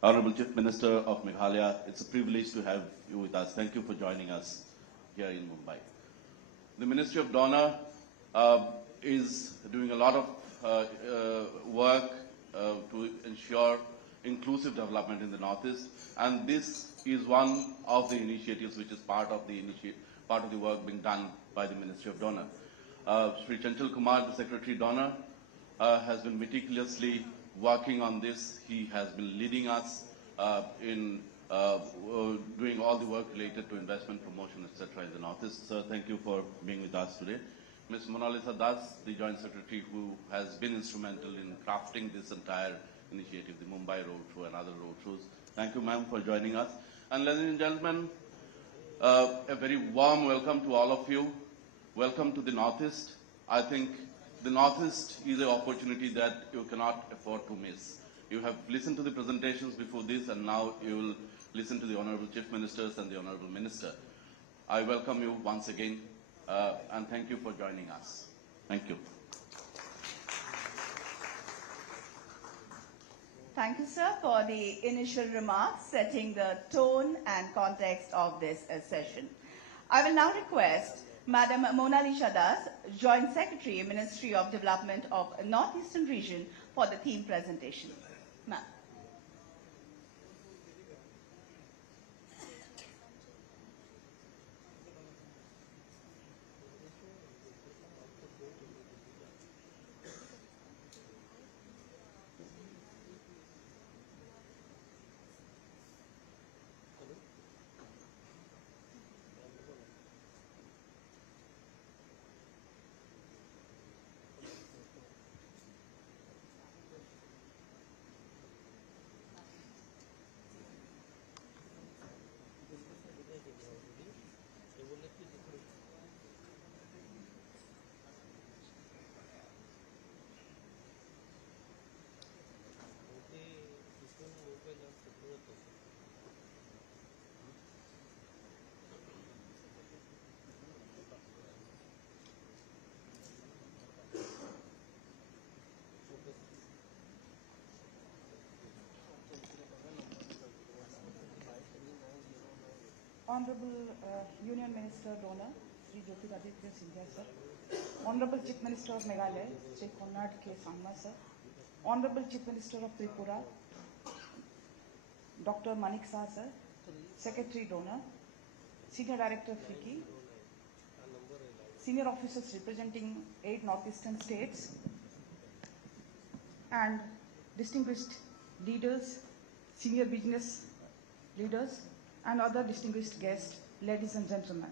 Honorable Chief Minister of Meghalaya, it's a privilege to have you with us. Thank you for joining us here in Mumbai. The Ministry of Donor is doing a lot of work to ensure inclusive development in the Northeast, and this is one of the initiatives which is part of the work being done by the Ministry of Donor. Sri Chanchal Kumar, the Secretary Donor, has been meticulously working on this. He has been leading us in doing all the work related to investment promotion, etc. in the Northeast. Sir, thank you for being with us today. Ms. Monalisa Das, the Joint Secretary, who has been instrumental in crafting this entire initiative, the Mumbai Roadshow and other roadshows. Thank you, ma'am, for joining us. And ladies and gentlemen, a very warm welcome to all of you. Welcome to the Northeast. I think the Northeast is an opportunity that you cannot afford to miss. You have listened to the presentations before this, and now you will listen to the Honorable Chief Ministers and the Honorable Minister. I welcome you once again, and thank you for joining us. Thank you. Thank you, sir, for the initial remarks, setting the tone and context of this session. I will now request Madam Monalisa Das, Joint Secretary, Ministry of Development of Northeastern Region, for the theme presentation. Ma'am. Honorable Union Minister Donor, Sri Jyotiraditya Sindhya sir, Honorable Chief Minister of Meghalaya, Sri Konrad K. Sangma sir, Honorable Chief Minister of Tripura, Dr. Manik Saha sir, Secretary Donor, Senior Director FICCI, Senior Officers representing 8 Northeastern states, and distinguished leaders, senior business leaders, and other distinguished guests, ladies and gentlemen.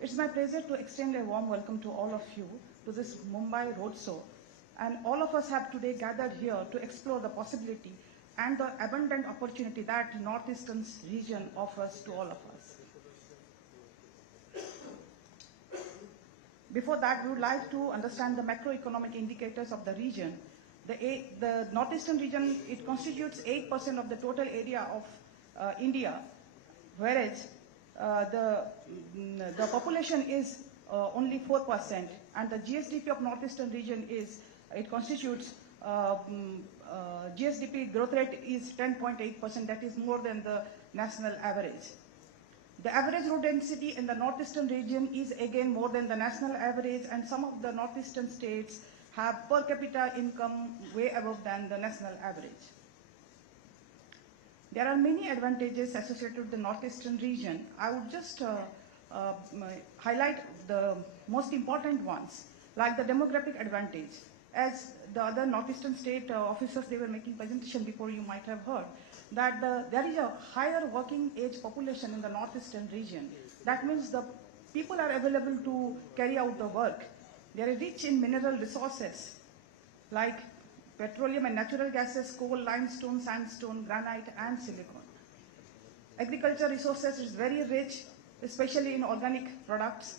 It's my pleasure to extend a warm welcome to all of you to this Mumbai Roadshow. And all of us have today gathered here to explore the possibility and the abundant opportunity that Northeastern region offers to all of us. Before that, we would like to understand the macroeconomic indicators of the region. The Northeastern region, it constitutes 8% of the total area of India, whereas the population is only 4%, and the GSDP of Northeastern region it constitutes GSDP growth rate is 10.8%, that is more than the national average. The average road density in the Northeastern region is again more than the national average, and some of the Northeastern states have per capita income way above than the national average. There are many advantages associated with the Northeastern region. I would just highlight the most important ones, like the demographic advantage. As the other Northeastern state officers, they were making presentation before, you might have heard, that there is a higher working age population in the Northeastern region. That means the people are available to carry out the work. They are rich in mineral resources, like petroleum and natural gases, coal, limestone, sandstone, granite, and silicon. Agriculture resources is very rich, especially in organic products.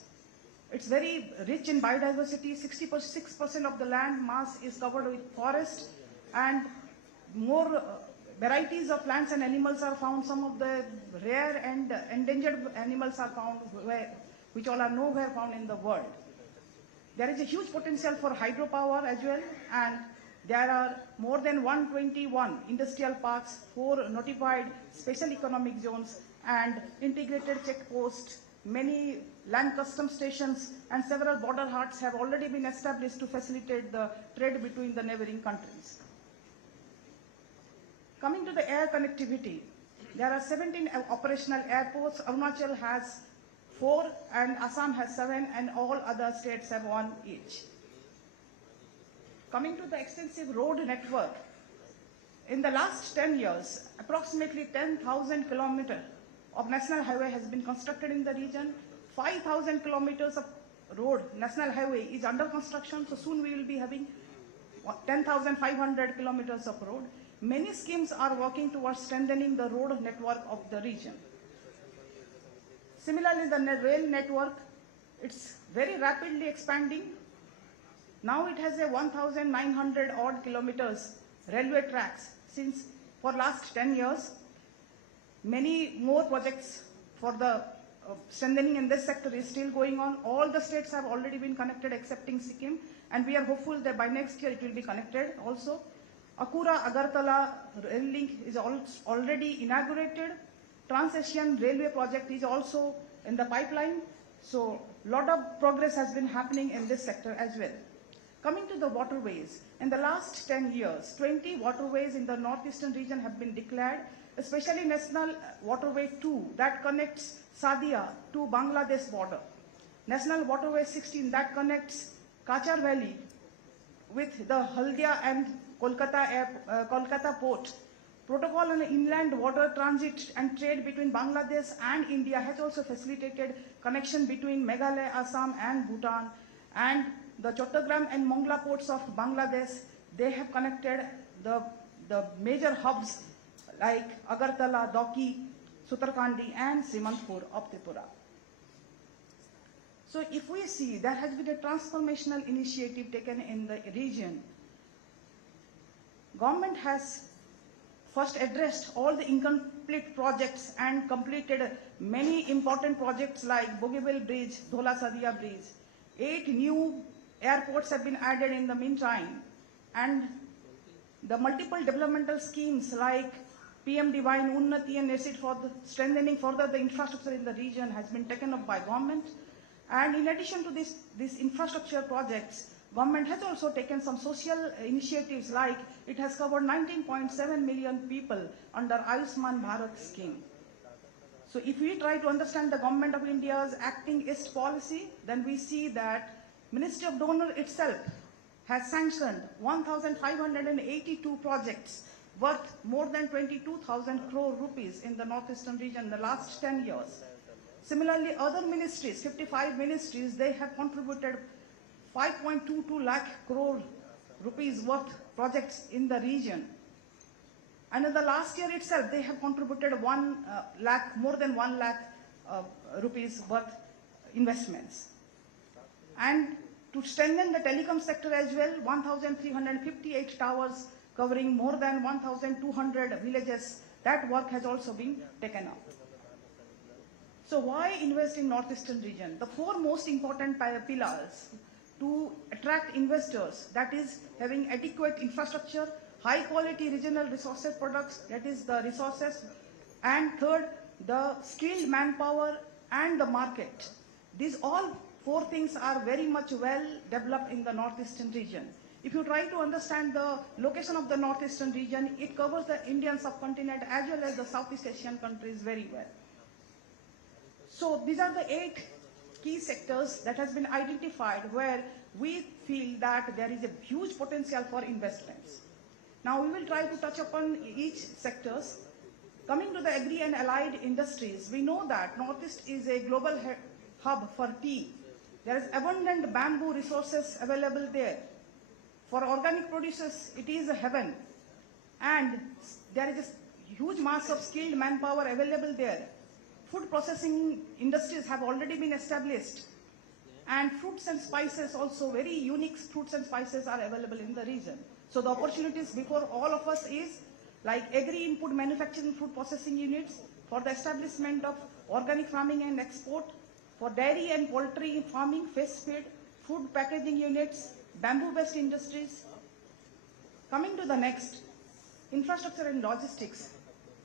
It's very rich in biodiversity. 66% of the land mass is covered with forest, and more varieties of plants and animals are found. Some of the rare and endangered animals are found, which all are nowhere found in the world. There is a huge potential for hydropower as well, and There are more than 121 industrial parks, 4 notified special economic zones, and integrated checkposts. Many land custom stations and several border huts have already been established to facilitate the trade between the neighboring countries. Coming to the air connectivity, there are 17 operational airports. Arunachal has 4 and Assam has 7, and all other states have 1 each. Coming to the extensive road network, in the last 10 years, approximately 10,000 kilometers of national highway has been constructed in the region. 5,000 kilometers of road, national highway, is under construction, so soon we will be having 10,500 kilometers of road. Many schemes are working towards strengthening the road network of the region. Similarly, the rail network, it's very rapidly expanding. Now it has a 1,900 odd kilometers railway tracks since for last 10 years. Many more projects for the strengthening in this sector is still going on. All the states have already been connected excepting Sikkim, and we are hopeful that by next year it will be connected also. Akura-Agartala rail link is already inaugurated. Trans-Asian Railway project is also in the pipeline. So a lot of progress has been happening in this sector as well. Coming to the waterways, in the last 10 years, 20 waterways in the northeastern region have been declared, especially National Waterway 2 that connects Sadia to Bangladesh border. National Waterway 16 that connects Kachar Valley with the Haldia and Kolkata port. Protocol on inland water transit and trade between Bangladesh and India has also facilitated connection between Meghalaya, Assam and Bhutan, and the Chattogram and Mongla ports of Bangladesh. They have connected the major hubs like Agartala, Dauki, Sutarkandi and Simantpur of Tripura. So if we see, there has been a transformational initiative taken in the region. Government has first addressed all the incomplete projects and completed many important projects like Bogibel Bridge, Dhola Sadia Bridge. 8 new airports have been added in the meantime, and the multiple developmental schemes like PM Divine, Unnati and NESIT for the strengthening further the infrastructure in the region has been taken up by government. And in addition to these infrastructure projects, government has also taken some social initiatives, like it has covered 19.7 million people under Ayushman Bharat scheme. So if we try to understand the government of India's acting East policy, then we see that Ministry of Donor itself has sanctioned 1,582 projects worth more than 22,000 crore rupees in the northeastern region in the last 10 years. Similarly, other ministries, 55 ministries, they have contributed 5.22 lakh crore rupees worth projects in the region. And in the last year itself, they have contributed more than 1 lakh rupees worth investments. And to strengthen the telecom sector as well, 1,358 towers covering more than 1,200 villages, that work has also been taken up. So why invest in northeastern region? The 4 most important pillars to attract investors, that is having adequate infrastructure, high quality regional resources products, that is the resources, and third, the skilled manpower and the market. These all 4 things are very much well developed in the northeastern region. If you try to understand the location of the northeastern region, it covers the Indian subcontinent as well as the Southeast Asian countries very well. So these are the 8 key sectors that has been identified where we feel that there is a huge potential for investments. Now we will try to touch upon each sectors. Coming to the agri and allied industries, we know that Northeast is a global hub for tea. There is abundant bamboo resources available there. For organic producers, it is a heaven. And there is a huge mass of skilled manpower available there. Food processing industries have already been established. And fruits and spices also, very unique fruits and spices are available in the region. So the opportunities before all of us is like agri-input manufacturing food processing units, for the establishment of organic farming and export, for dairy and poultry farming, fish feed, food packaging units, bamboo-based industries, Coming to the next, infrastructure and logistics.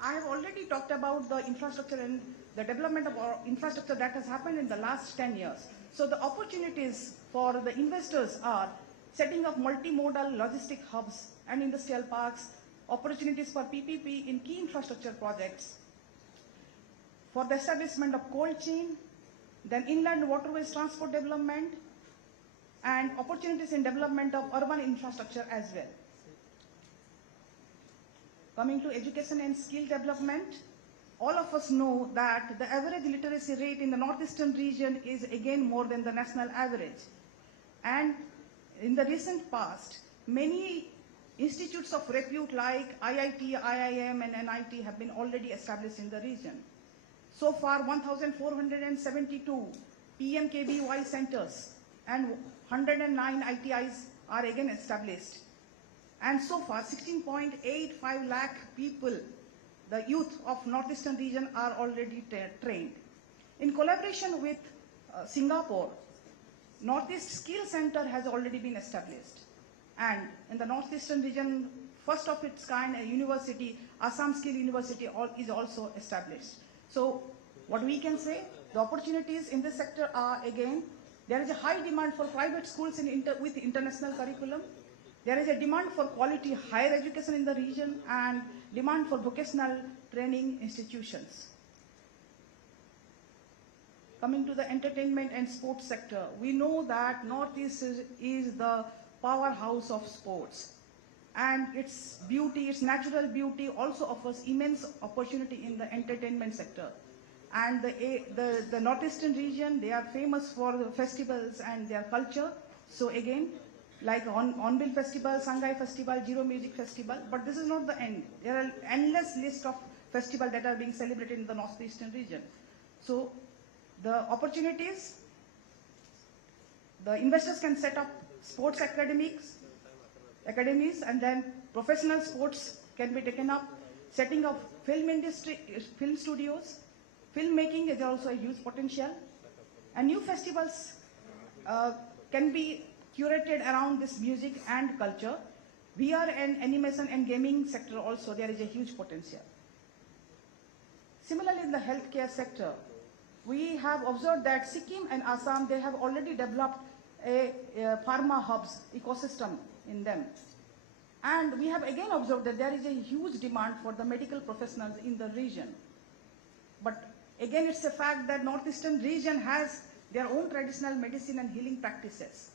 I have already talked about the infrastructure and the development of our infrastructure that has happened in the last 10 years. So the opportunities for the investors are setting up multimodal logistic hubs and industrial parks, opportunities for PPP in key infrastructure projects, for the establishment of cold chain, then inland waterways transport development, and opportunities in development of urban infrastructure as well. Coming to education and skill development, all of us know that the average literacy rate in the northeastern region is again more than the national average. And in the recent past, many institutes of repute like IIT, IIM and NIT have been already established in the region. So far, 1,472 PMKVY centers and 109 ITIs are again established. And so far, 16.85 lakh people, the youth of northeastern region, are already trained. In collaboration with Singapore, Northeast Skill Center has already been established. And in the northeastern region, first of its kind, a university, Assam Skill University, is also established. So what we can say, the opportunities in this sector are, again, there is a high demand for private schools with international curriculum. There is a demand for quality higher education in the region and demand for vocational training institutions. Coming to the entertainment and sports sector, we know that Northeast is the powerhouse of sports. And its beauty, its natural beauty also offers immense opportunity in the entertainment sector. And the northeastern region, they are famous for the festivals and their culture. So again, like Hornbill Festival, Sangai Festival, Zero Music Festival, but this is not the end. There are endless list of festivals that are being celebrated in the northeastern region. So the opportunities, the investors can set up sports academies, and then professional sports can be taken up, setting up film industry, film studios. Filmmaking is also a huge potential, and new festivals can be curated around this music and culture. VR and animation and gaming sector also, there is a huge potential. Similarly, in the healthcare sector, we have observed that Sikkim and Assam, they have already developed a pharma hubs ecosystem in them. And we have again observed that there is a huge demand for the medical professionals in the region. But again, it's a fact that northeastern region has their own traditional medicine and healing practices.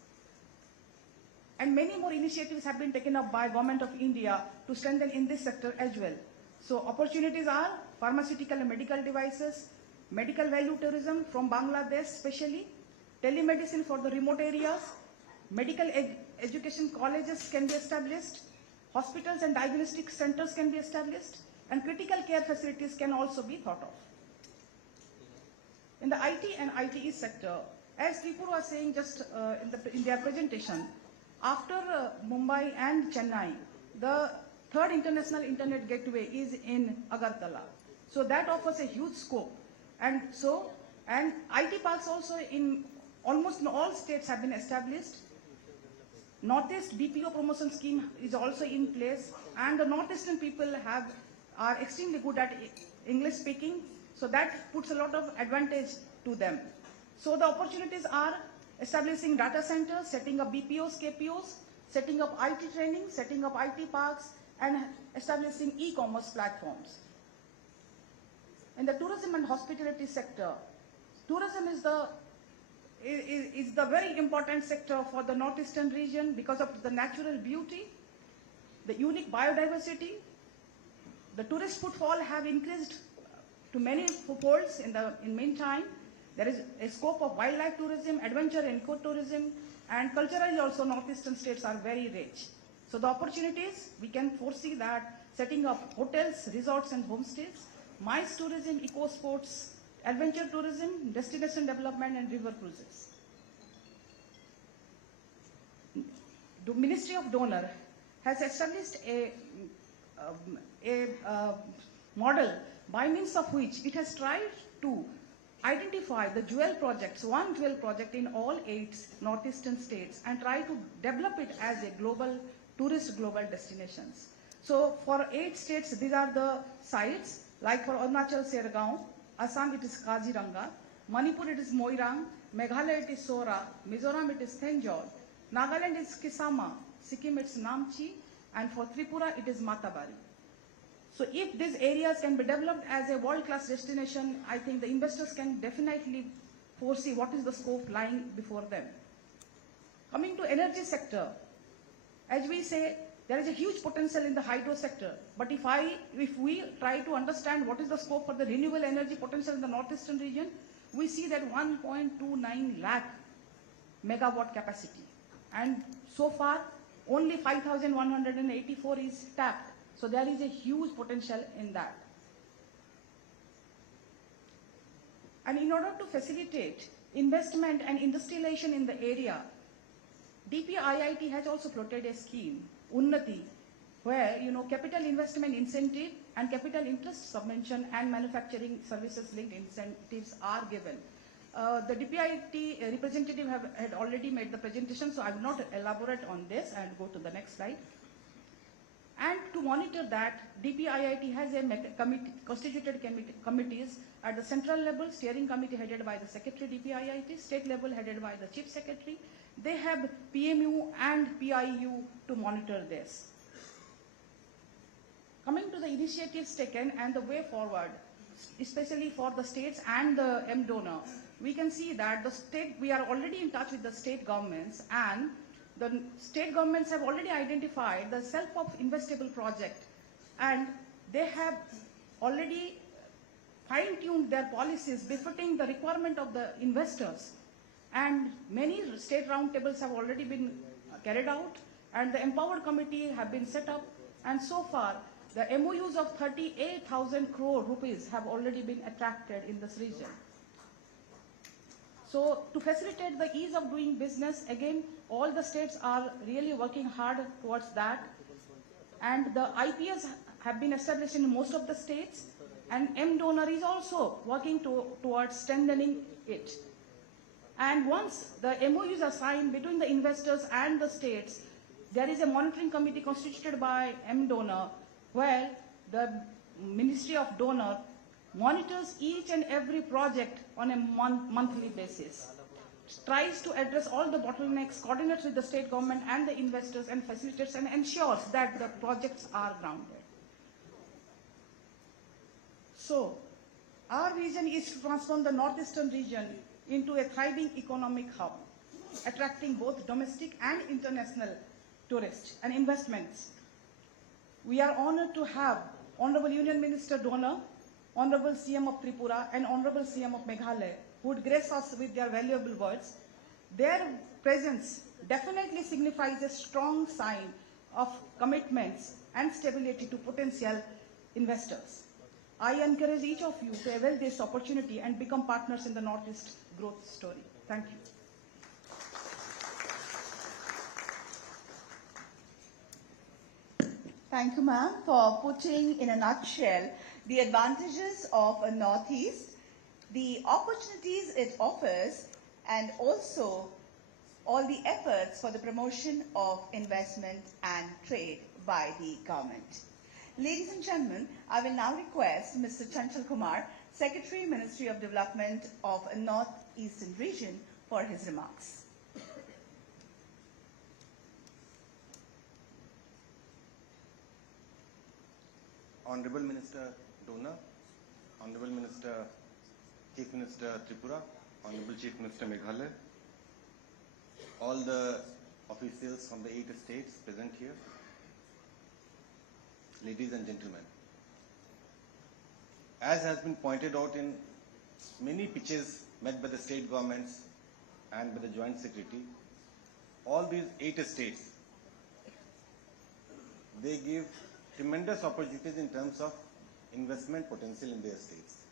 And many more initiatives have been taken up by Government of India to strengthen in this sector as well. So opportunities are pharmaceutical and medical devices, medical value tourism from Bangladesh especially, telemedicine for the remote areas, medical education colleges can be established, hospitals and diagnostic centers can be established, and critical care facilities can also be thought of. In the IT and ITE sector, as people were saying just in their presentation, after Mumbai and Chennai, the third international internet gateway is in Agartala. So that offers a huge scope. And IT parks also in almost in all states have been established. Northeast BPO promotion scheme is also in place, and the northeastern people are extremely good at English speaking, so that puts a lot of advantage to them. So the opportunities are establishing data centers, setting up BPOs, KPOs, setting up IT training, setting up IT parks, and establishing e-commerce platforms. In the tourism and hospitality sector, tourism is the very important sector for the northeastern region because of the natural beauty, the unique biodiversity. The tourist footfall have increased to many folds in meantime. There is a scope of wildlife tourism, adventure and ecotourism, and culturally also northeastern states are very rich. So the opportunities, we can foresee that setting up hotels, resorts and homestays, MICE tourism, eco sports, adventure tourism, destination development and river cruises. The Ministry of Donor has established a model by means of which it has tried to identify the jewel projects, one jewel project in all 8 northeastern states, and try to develop it as a global tourist global destinations. So for 8 states, these are the sites, like for Arunachal Sergaon, Assam it is Kaziranga, Manipur it is Moirang, Meghalaya it is Sora, Mizoram it is Thenjol, Nagaland is Kisama, Sikkim it's Namchi, and for Tripura it is Matabari. So if these areas can be developed as a world-class destination, I think the investors can definitely foresee what is the scope lying before them. Coming to energy sector, as we say, there is a huge potential in the hydro sector. But if we try to understand what is the scope for the renewable energy potential in the northeastern region, we see that 1.29 lakh megawatt capacity. And so far, only 5,184 is tapped. So there is a huge potential in that. And in order to facilitate investment and industrialization in the area, DPIIT has also floated a scheme, Unnati, where capital investment incentive and capital interest subvention and manufacturing services linked incentives are given. The DPIIT representative had already made the presentation, so I will not elaborate on this and go to the next slide. And to monitor that, DPIIT has a constituted committees at the central level, steering committee headed by the Secretary DPIIT, state level headed by the Chief Secretary. They have PMU and PIU to monitor this. Coming to the initiatives taken and the way forward, especially for the states and the M donor, we can see that we are already in touch with the state governments, and the state governments have already identified the self-investable project, and they have already fine-tuned their policies befitting the requirement of the investors. And many state roundtables have already been carried out, and the empowered committee have been set up, and so far the MOUs of 38,000 crore rupees have already been attracted in this region. So to facilitate the ease of doing business, again, all the states are really working hard towards that. And the IPS have been established in most of the states, and M-Donor is also working towards strengthening it. And once the MOUs are signed between the investors and the states, there is a monitoring committee constituted by M-Donor, where the Ministry of Donor monitors each and every project on a monthly basis, tries to address all the bottlenecks, coordinates with the state government and the investors, and facilitates and ensures that the projects are grounded. So, our vision is to transform the northeastern region into a thriving economic hub, attracting both domestic and international tourists and investments. We are honored to have Honorable Union Minister Donor, Honorable CM of Tripura, and Honorable CM of Meghalaya, who would grace us with their valuable words. Their presence definitely signifies a strong sign of commitments and stability to potential investors. I encourage each of you to avail this opportunity and become partners in the Northeast growth story. Thank you. Thank you, ma'am, for putting in a nutshell the advantages of a Northeast, the opportunities it offers, and also all the efforts for the promotion of investment and trade by the government. Ladies and gentlemen, I will now request Mr. Chanchal Kumar, Secretary, Ministry of Development of Northeastern Region, for his remarks. Honorable Minister Donor, Honorable Minister, Chief Minister Tripura, Honorable Chief Minister Meghalaya, all the officials from the 8 states present here, ladies and gentlemen. As has been pointed out in many pitches made by the state governments and by the Joint Secretary, all these 8 states, they give tremendous opportunities in terms of investment potential in their states.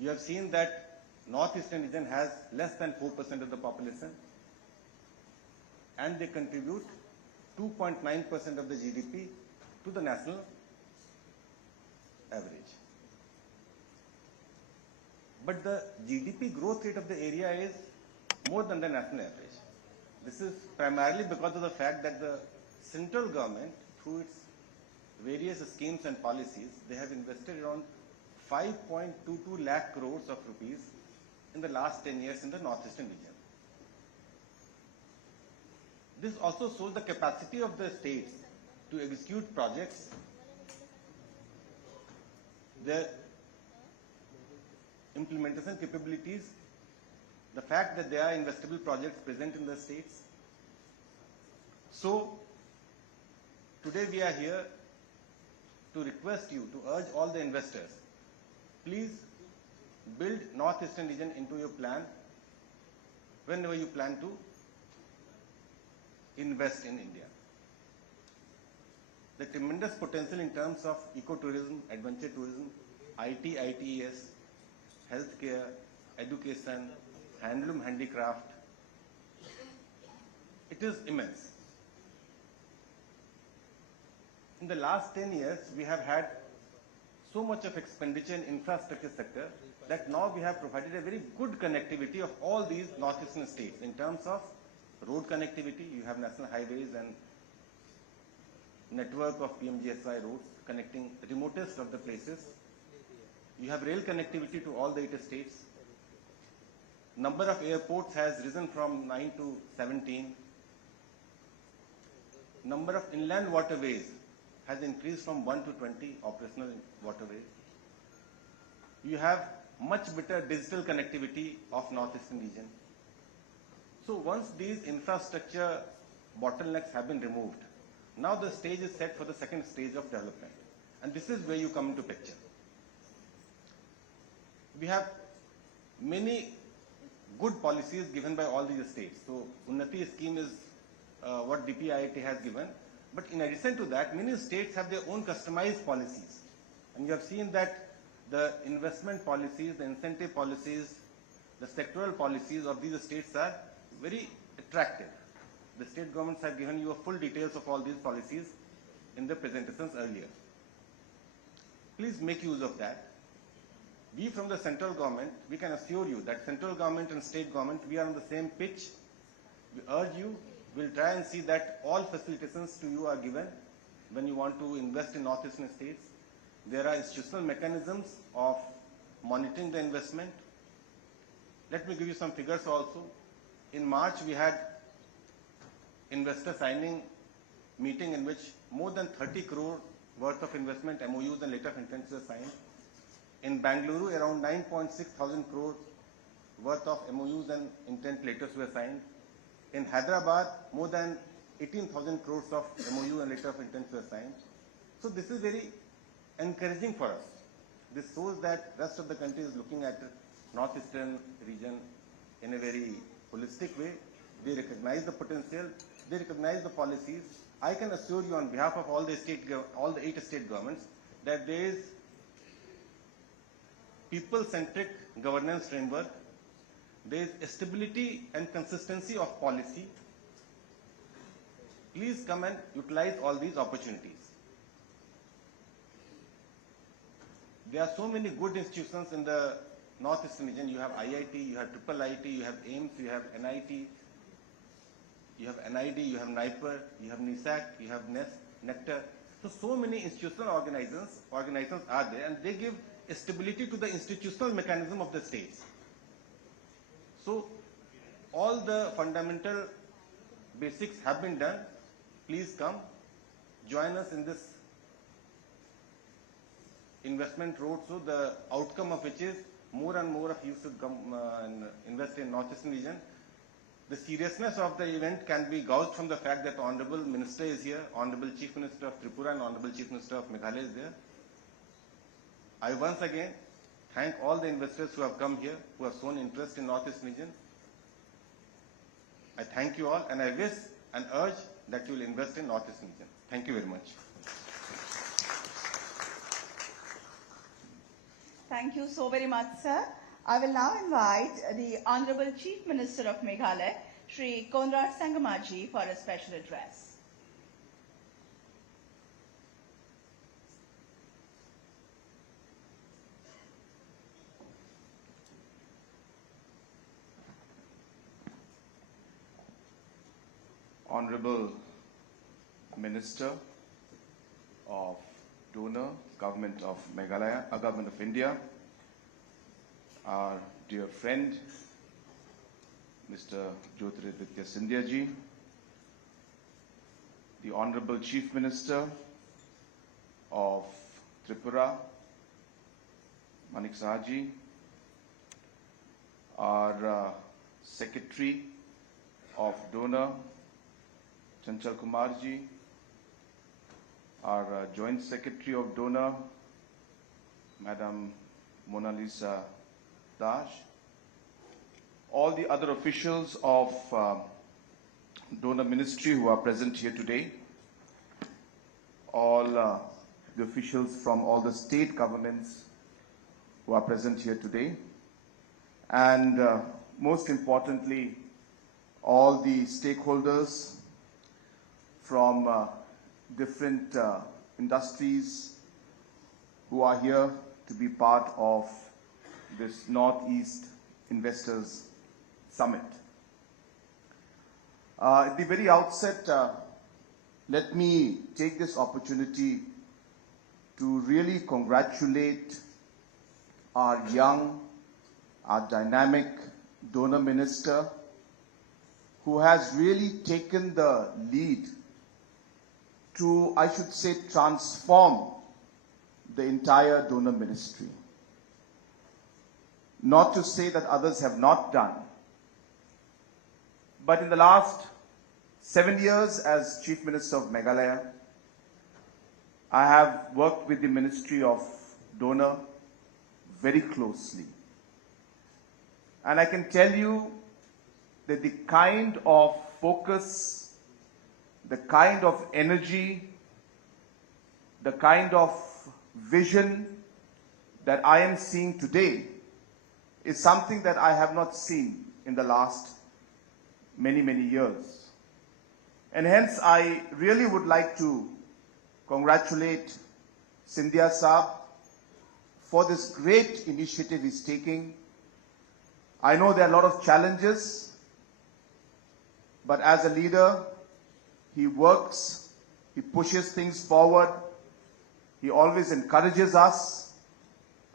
You have seen that Northeastern region has less than 4% of the population, and they contribute 2.9% of the GDP to the national average. But the GDP growth rate of the area is more than the national average. This is primarily because of the fact that the central government, through its various schemes and policies, they have invested around 5.22 lakh crores of rupees in the last 10 years in the northeastern region. This also shows the capacity of the states to execute projects, their implementation capabilities, the fact that there are investable projects present in the states. So, today we are here to request you, to urge all the investors, please build northeastern region into your plan whenever you plan to invest in India. The tremendous potential in terms of ecotourism, adventure tourism, IT, ITES, healthcare, education, handloom, handicraft, it is immense. In the last 10 years, we have had so much of expenditure in infrastructure sector that now we have provided a very good connectivity of all these northeastern states in terms of road connectivity. You have national highways and network of PMGSY roads connecting the remotest of the places. You have rail connectivity to all the 8 states. Number of airports has risen from 9 to 17. Number of inland waterways has increased from 1 to 20 operational waterways. You have much better digital connectivity of northeastern region. So once these infrastructure bottlenecks have been removed, now the stage is set for the second stage of development. And this is where you come into picture. We have many good policies given by all these states. So Unnati scheme is what DPIIT has given. But in addition to that, many states have their own customized policies. And you have seen that the investment policies, the incentive policies, the sectoral policies of these states are very attractive. The state governments have given you a full details of all these policies in the presentations earlier. Please make use of that. We from the central government, we can assure you that central government and state government, we are on the same pitch. We urge you, we'll try and see that all facilitations to you are given when you want to invest in northeastern states. There are institutional mechanisms of monitoring the investment. Let me give you some figures also. In March, we had investor signing meeting in which more than 30 crore worth of investment MOUs and letter of intent were signed. In Bangalore, around 9.6 thousand crore worth of MOUs and intent letters were signed. In Hyderabad, more than 18,000 crores of MOU and letter of intent were signed. So this is very encouraging for us. This shows that rest of the country is looking at northeastern region in a very holistic way. They recognize the potential, they recognize the policies. I can assure you on behalf of all the 8 state governments that there is people-centric governance framework. There is stability and consistency of policy. Please come and utilize all these opportunities. There are so many good institutions in the northeastern region. You have IIT, you have IIIT, you have AIMS, you have NIT, you have NID, you have NIPER, you have NISAC, you have NECTAR. So many institutional organizations are there, and they give stability to the institutional mechanism of the states. So all the fundamental basics have been done. Please come, join us in this investment roadshow, the outcome of which is more and more of you should come and invest in northeastern region. The seriousness of the event can be gauged from the fact that Honorable Minister is here, Honorable Chief Minister of Tripura and Honorable Chief Minister of Meghalaya is there. I once again thank all the investors who have come here, who have shown interest in northeastern region. I thank you all, and I wish and urge that you will invest in northeastern region. Thank you very much. Thank you so very much, sir. I will now invite the Honorable Chief Minister of Meghalaya, Shri Konrad Sangamaji, for a special address. Honorable Minister of Donor, Government of Meghalaya, Government of India, our dear friend, Mr. Jyotiraditya Scindia ji, the Honorable Chief Minister of Tripura, Manik Saha ji, our Secretary of Donor, Chanchal Kumar ji, our Joint Secretary of Donor, Madam Mona Saha, all the other officials of Donor Ministry who are present here today, all the officials from all the state governments who are present here today, and most importantly, all the stakeholders from different industries who are here to be part of this Northeast Investors Summit. At the very outset, let me take this opportunity to really congratulate our young, our dynamic donor minister who has really taken the lead to, I should say, transform the entire donor ministry. Not to say that others have not done, but in the last 7 years as Chief Minister of Meghalaya, I have worked with the Ministry of Donor very closely. And I can tell you that the kind of focus, the kind of energy, the kind of vision that I am seeing today is something that I have not seen in the last many, many years. And hence I really would like to congratulate Scindia Saab for this great initiative he's taking. I know there are a lot of challenges, but as a leader, he works, he pushes things forward, he always encourages us,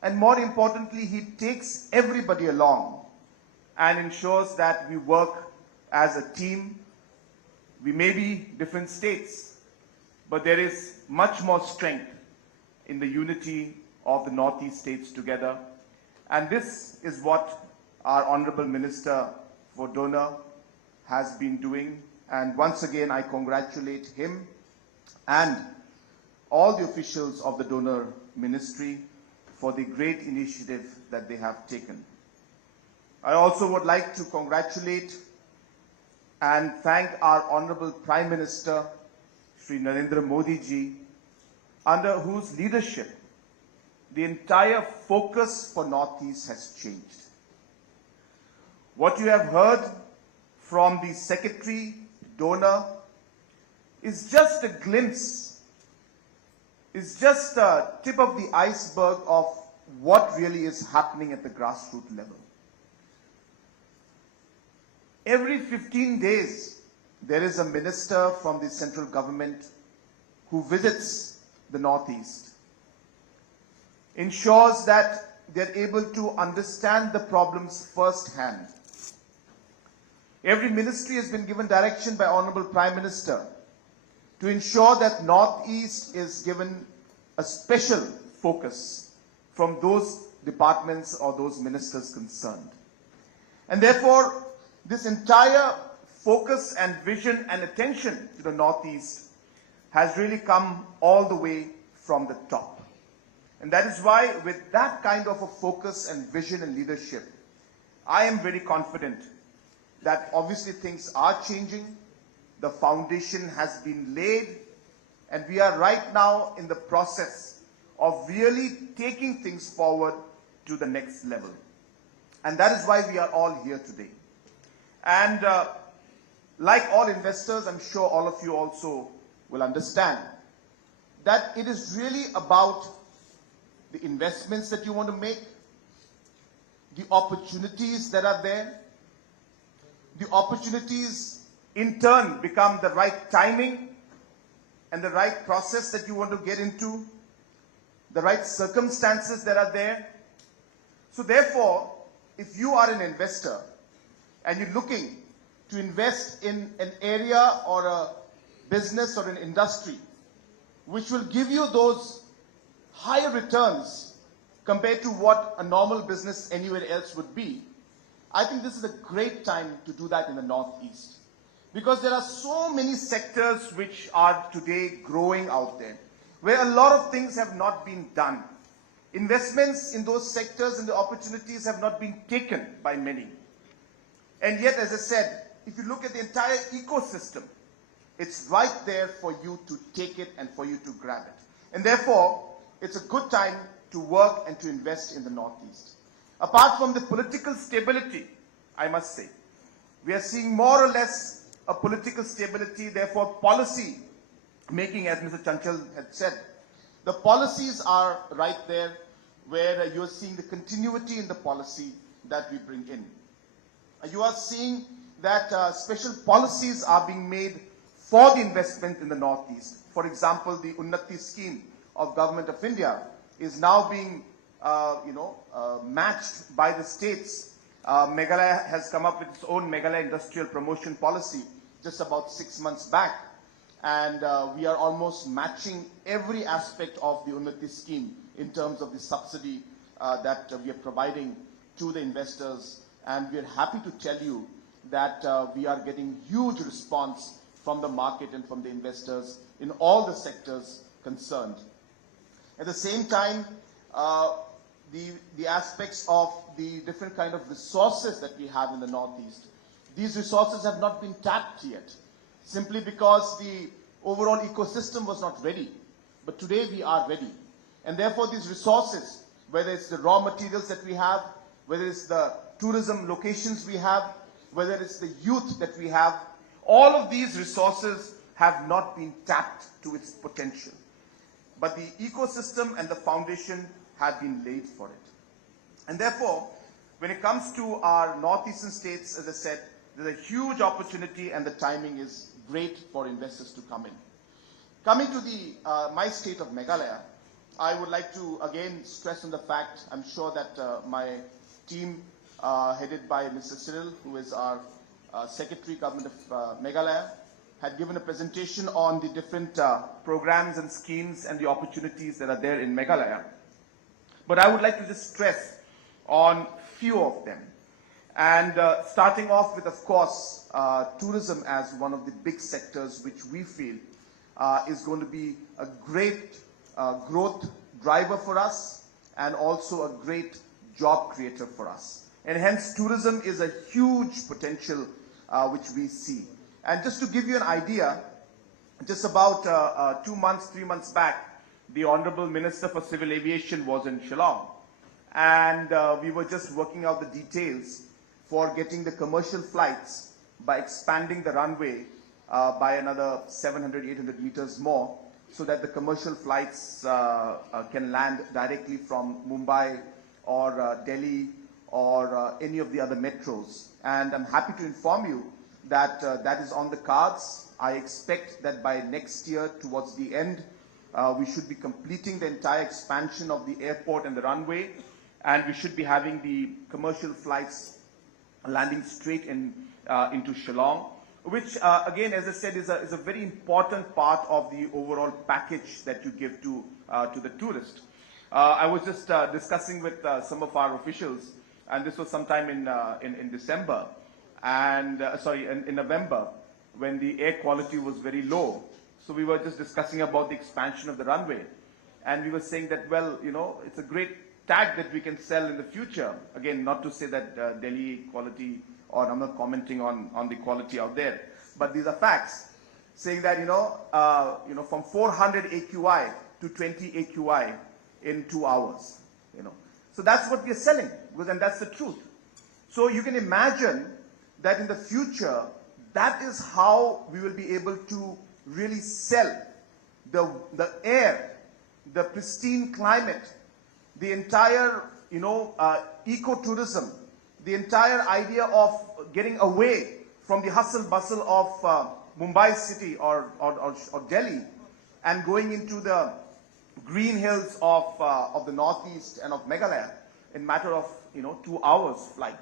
and more importantly, he takes everybody along and ensures that we work as a team. We may be different states, but there is much more strength in the unity of the Northeast states together. And this is what our Honorable Minister for Donor has been doing. And once again, I congratulate him and all the officials of the Donor Ministry for the great initiative that they have taken. I also would like to congratulate and thank our Honorable Prime Minister, Shri Narendra Modi ji, under whose leadership the entire focus for Northeast has changed. What you have heard from the Secretary, Donor, is just a glimpse, is just a tip of the iceberg of what really is happening at the grassroots level. Every 15 days, there is a minister from the central government who visits the Northeast, ensures that they're able to understand the problems firsthand. Every ministry has been given direction by Honorable Prime Minister to ensure that Northeast is given a special focus from those departments or those ministers concerned. And therefore, this entire focus and vision and attention to the Northeast has really come all the way from the top. And that is why, with that kind of a focus and vision and leadership, I am very confident that obviously things are changing, the foundation has been laid, and we are right now in the process of really taking things forward to the next level. And that is why we are all here today. And like all investors, I'm sure all of you also will understand that it is really about the investments that you want to make, the opportunities that are there, the opportunities in turn become the right timing and the right process that you want to get into, the right circumstances that are there. So therefore, if you are an investor and you're looking to invest in an area or a business or an industry which will give you those higher returns compared to what a normal business anywhere else would be, I think this is a great time to do that in the Northeast. Because there are so many sectors which are today growing out there, where a lot of things have not been done. Investments in those sectors and the opportunities have not been taken by many. And yet, as I said, if you look at the entire ecosystem, it's right there for you to take it and for you to grab it. And therefore, it's a good time to work and to invest in the Northeast. Apart from the political stability, I must say, we are seeing more or less a political stability, therefore policy making, as Mr. Chanchal had said. The policies are right there where you're seeing the continuity in the policy that we bring in. You are seeing that special policies are being made for the investment in the Northeast. For example, the Unnati scheme of Government of India is now being matched by the states. Meghalaya has come up with its own Meghalaya industrial promotion policy just about 6 months back. And we are almost matching every aspect of the Unnati scheme in terms of the subsidy that we are providing to the investors. And we are happy to tell you that we are getting huge response from the market and from the investors in all the sectors concerned. At the same time, the aspects of the different kind of resources that we have in the Northeast, these resources have not been tapped yet, simply because the overall ecosystem was not ready. But today we are ready. And therefore these resources, whether it's the raw materials that we have, whether it's the tourism locations we have, whether it's the youth that we have, all of these resources have not been tapped to its potential. But the ecosystem and the foundation have been laid for it. And therefore, when it comes to our northeastern states, as I said, there's a huge opportunity and the timing is great for investors to come in. Coming to the my state of Meghalaya, I would like to again stress on the fact, I'm sure that my team headed by Mr. Cyril, who is our Secretary Government of Meghalaya, had given a presentation on the different programs and schemes and the opportunities that are there in Meghalaya. But I would like to just stress on few of them. And starting off with, of course, tourism as one of the big sectors which we feel is going to be a great growth driver for us and also a great job creator for us. And hence tourism is a huge potential which we see. And just to give you an idea, just about 2 months, 3 months back, the Honorable Minister for Civil Aviation was in Shillong. And we were just working out the details for getting the commercial flights by expanding the runway by another 700, 800 meters more, so that the commercial flights can land directly from Mumbai or Delhi or any of the other metros. And I'm happy to inform you that that is on the cards. I expect that by next year, towards the end, we should be completing the entire expansion of the airport and the runway, and we should be having the commercial flights landing straight into Shillong, which again, as I said, is a very important part of the overall package that you give to the tourist. I was just discussing with some of our officials, and this was sometime in December, and in November, when the air quality was very low. So we were just discussing about the expansion of the runway, and we were saying that, well, you know, it's a great tag that we can sell in the future. Again, not to say that Delhi quality, or I'm not commenting on the quality out there, but these are facts, saying that, from 400 AQI to 20 AQI in 2 hours, So that's what we're selling, and that's the truth. So you can imagine that in the future, that is how we will be able to really sell the air, the pristine climate, the entire, ecotourism, the entire idea of getting away from the hustle bustle of Mumbai city or Delhi and going into the green hills of the northeast and of Meghalaya in matter of 2 hours flight.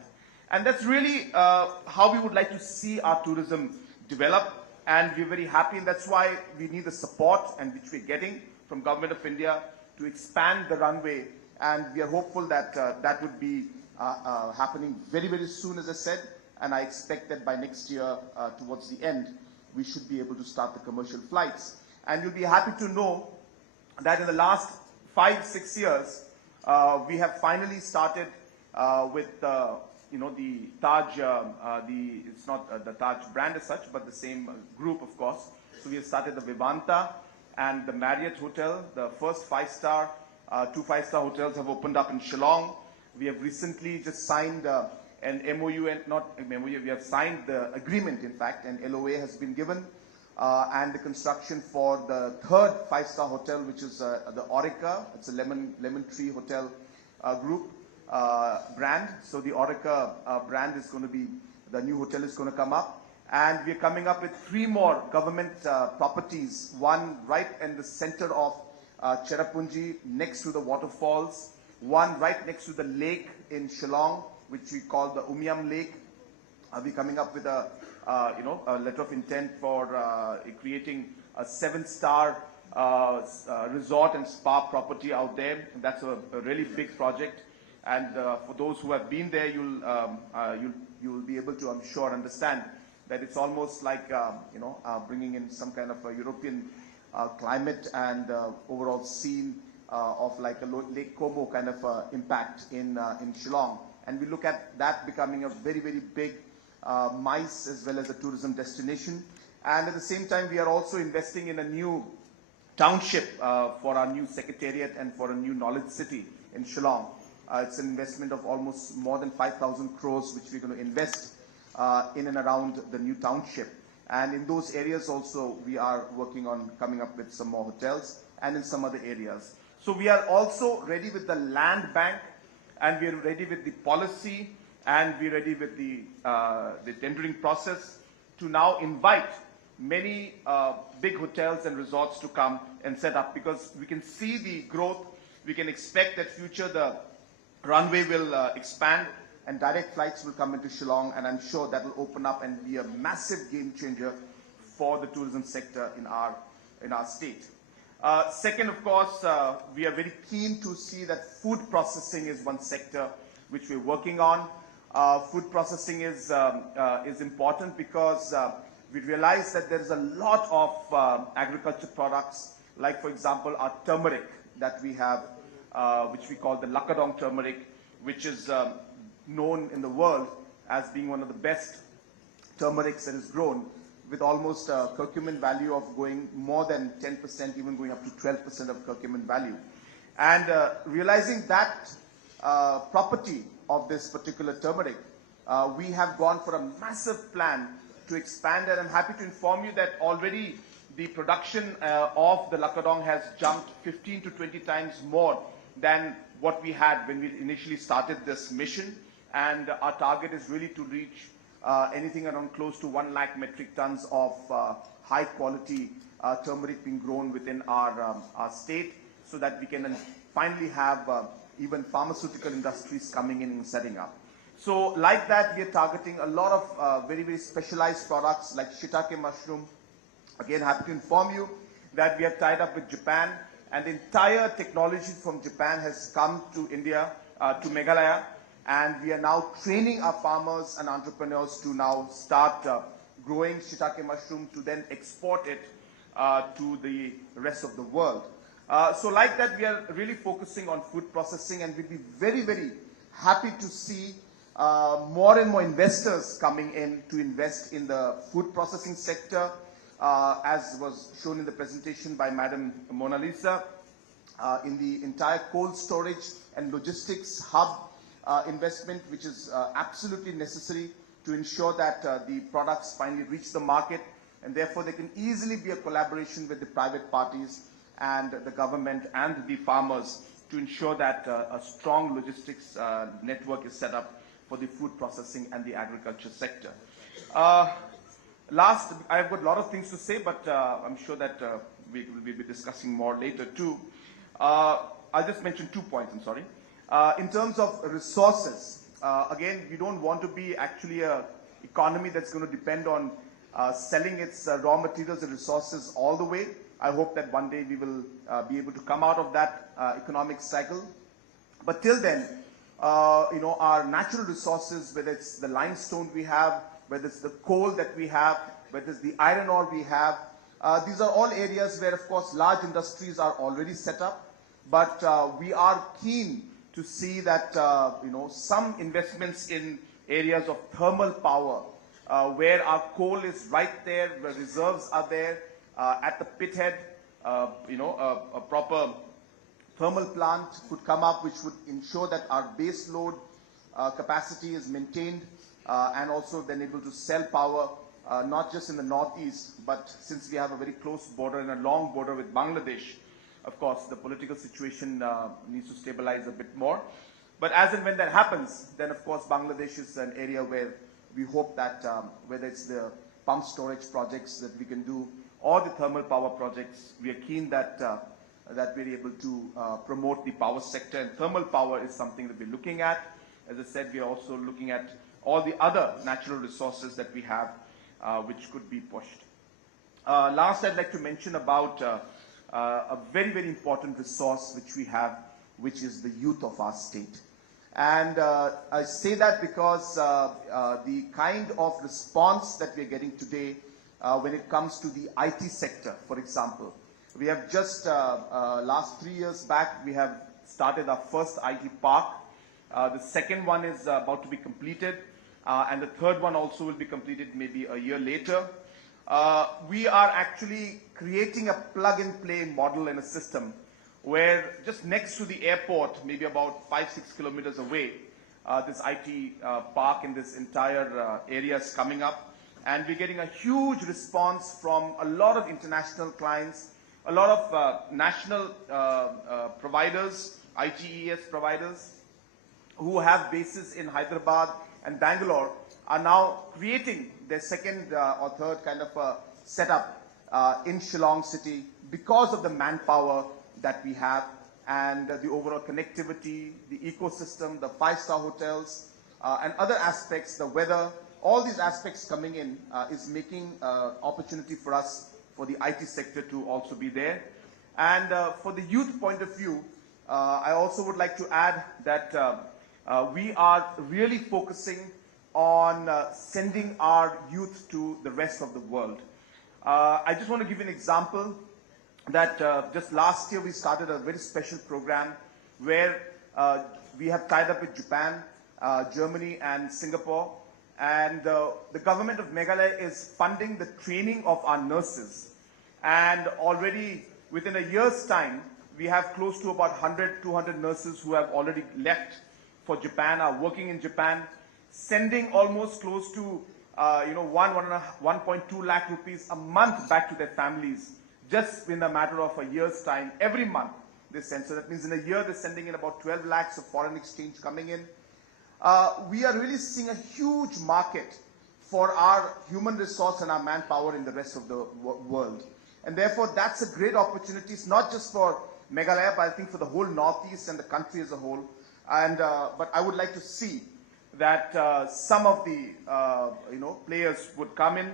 And that's really how we would like to see our tourism develop, and we're very happy, and that's why we need the support and which we're getting from Government of India to expand the runway, and we are hopeful that that would be happening very, very soon, as I said, and I expect that by next year, towards the end, we should be able to start the commercial flights. And you'll be happy to know that in the last 5-6 years, we have finally started with the Taj, it's not the Taj brand as such, but the same group, of course. So we have started the Vivanta and the Marriott Hotel. The first 5-star, 2 5-star hotels have opened up in Shillong. We have recently just signed an MOU, and not a MOU, we have signed the agreement, in fact, and LOA has been given. And the construction for the third 5-star hotel, which is the Aurika. It's a lemon tree hotel group brand. So the Aurika brand is going to be, the new hotel is going to come up. And we're coming up with 3 more government properties, one right in the center of Cherrapunji, next to the waterfalls, one right next to the lake in Shillong, which we call the Umiam Lake. We're coming up with a letter of intent for creating a 7-star resort and spa property out there. And that's a really big project. And for those who have been there, you'll be able to, I'm sure, understand that it's almost like bringing in some kind of a European climate and overall scene of like a Lake Como kind of impact in Shillong. And we look at that becoming a very, very big MICE as well as a tourism destination. And at the same time, we are also investing in a new township for our new secretariat and for a new knowledge city in Shillong. It's an investment of almost more than 5,000 crores, which we're going to invest in and around the new township. And in those areas also, we are working on coming up with some more hotels and in some other areas. So we are also ready with the land bank, and we are ready with the policy, and we're ready with the tendering process to now invite many big hotels and resorts to come and set up, because we can see the growth. We can expect that future the runway will expand and direct flights will come into Shillong, and I'm sure that will open up and be a massive game changer for the tourism sector in our state. Second, of course, we are very keen to see that food processing is one sector which we're working on. Food processing is important because we realize that there is a lot of agriculture products, like, for example, our turmeric that we have, which we call the Lakadong turmeric, which is known in the world as being one of the best turmerics that is grown, with almost a curcumin value of going more than 10%, even going up to 12% of curcumin value. And realizing that property of this particular turmeric, we have gone for a massive plan to expand it. I'm happy to inform you that already the production of the Lakadong has jumped 15 to 20 times more than what we had when we initially started this mission. And our target is really to reach anything around close to 1 lakh metric tons of high quality turmeric being grown within our state, so that we can finally have even pharmaceutical industries coming in and setting up. So like that, we are targeting a lot of very, very specialized products like shiitake mushroom. Again, happy to inform you that we have tied up with Japan, and the entire technology from Japan has come to India, to Meghalaya, and we are now training our farmers and entrepreneurs to now start growing shiitake mushroom to then export it to the rest of the world. So like that, we are really focusing on food processing, and we'll be very, very happy to see more and more investors coming in to invest in the food processing sector, as was shown in the presentation by Madam Mona Lisa, in the entire cold storage and logistics hub investment, which is absolutely necessary to ensure that the products finally reach the market, and therefore there can easily be a collaboration with the private parties and the government and the farmers to ensure that a strong logistics network is set up for the food processing and the agriculture sector. Last, I've got a lot of things to say, but I'm sure that we will be discussing more later too. I'll just mention 2 points, I'm sorry. In terms of resources, again, we don't want to be actually an economy that's going to depend on selling its raw materials and resources all the way. I hope that one day we will be able to come out of that economic cycle. But till then, our natural resources, whether it's the limestone we have, whether it's the coal that we have, whether it's the iron ore we have, these are all areas where, of course, large industries are already set up. But we are keen to see that, some investments in areas of thermal power, where our coal is right there, where reserves are there, at the pit head, a proper thermal plant could come up which would ensure that our base load capacity is maintained, and also then able to sell power, not just in the northeast, but since we have a very close border and a long border with Bangladesh, of course, the political situation needs to stabilize a bit more. But as and when that happens, then of course Bangladesh is an area where we hope that whether it's the pump storage projects that we can do or the thermal power projects, we are keen that that we're able to promote the power sector. And thermal power is something that we're looking at. As I said, we are also looking at all the other natural resources that we have, which could be pushed. Last, I'd like to mention about a very, very important resource which we have, which is the youth of our state. And I say that because the kind of response that we're getting today when it comes to the IT sector, for example, we have just, last 3 years back, we have started our first IT park. The second one is about to be completed, and the third one also will be completed maybe a year later. We are actually creating a plug-and-play model in a system where just next to the airport, maybe about 5-6 kilometers away, this IT park in this entire area is coming up. And we're getting a huge response from a lot of international clients, a lot of national providers, ITES providers, who have bases in Hyderabad and Bangalore, are now creating their second or third kind of setup in Shillong city because of the manpower that we have and the overall connectivity, the ecosystem, the 5-star hotels, and other aspects, the weather, all these aspects coming in is making opportunity for us, for the IT sector to also be there. And for the youth point of view, I also would like to add that we are really focusing on sending our youth to the rest of the world. I just want to give you an example that just last year we started a very special program where we have tied up with Japan, Germany and Singapore, and the government of Meghalaya is funding the training of our nurses. And already within a year's time, we have close to about 100-200 nurses who have already left for Japan, are working in Japan, sending almost close to 1.2 lakh rupees a month back to their families, just in a matter of a year's time. Every month they send. So that means in a year they're sending in about 12 lakhs of foreign exchange coming in. We are really seeing a huge market for our human resource and our manpower in the rest of the world. And therefore that's a great opportunity. It's not just for Meghalaya, but I think for the whole Northeast and the country as a whole. And but I would like to see that some of the players would come in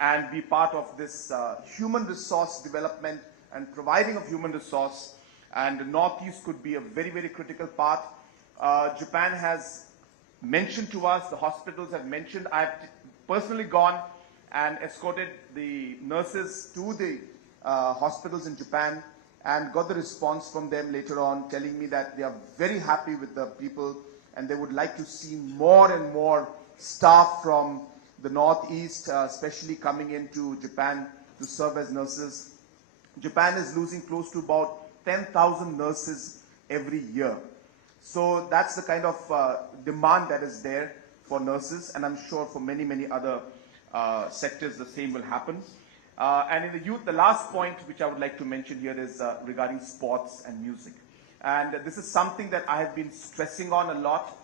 and be part of this human resource development and providing of human resource. And the Northeast could be a very, very critical part. Japan has mentioned to us, the hospitals have mentioned. I've personally gone and escorted the nurses to the hospitals in Japan and got the response from them later on, telling me that they are very happy with the people and they would like to see more and more staff from the Northeast, especially coming into Japan to serve as nurses. Japan is losing close to about 10,000 nurses every year. So that's the kind of demand that is there for nurses, and I'm sure for many, many other sectors the same will happen. And in the youth, the last point which I would like to mention here is regarding sports and music. And this is something that I have been stressing on a lot.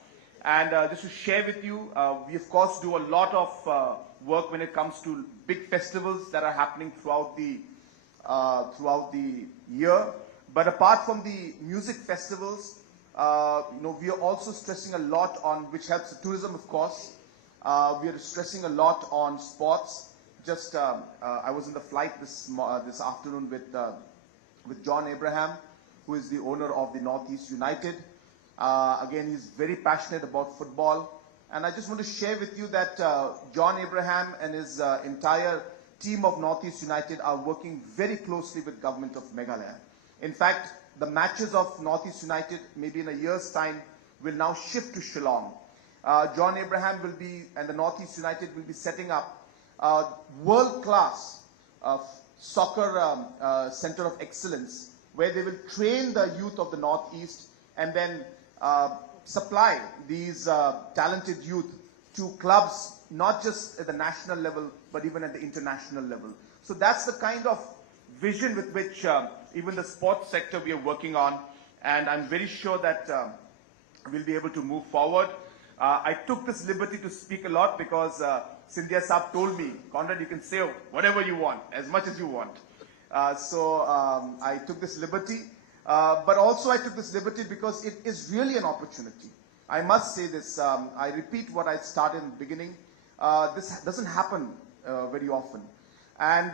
And just to share with you, we of course do a lot of work when it comes to big festivals that are happening throughout the year. But apart from the music festivals, we are also stressing a lot on, which helps the tourism, of course. We are stressing a lot on sports. Just I was in the flight this afternoon with John Abraham, who is the owner of the Northeast United. Again, he's very passionate about football. And I just want to share with you that John Abraham and his entire team of Northeast United are working very closely with government of Meghalaya. In fact, the matches of Northeast United, maybe in a year's time, will now shift to Shillong. John Abraham will be, and the Northeast United will be setting up a world-class soccer center of excellence, where they will train the youth of the Northeast and then supply these talented youth to clubs, not just at the national level, but even at the international level. So that's the kind of vision with which even the sports sector we are working on, and I'm very sure that we'll be able to move forward. I took this liberty to speak a lot because Scindia Saab told me, Conrad, you can say whatever you want, as much as you want. So I took this liberty. But also I took this liberty because it is really an opportunity. I must say this, I repeat what I started in the beginning. This doesn't happen very often. And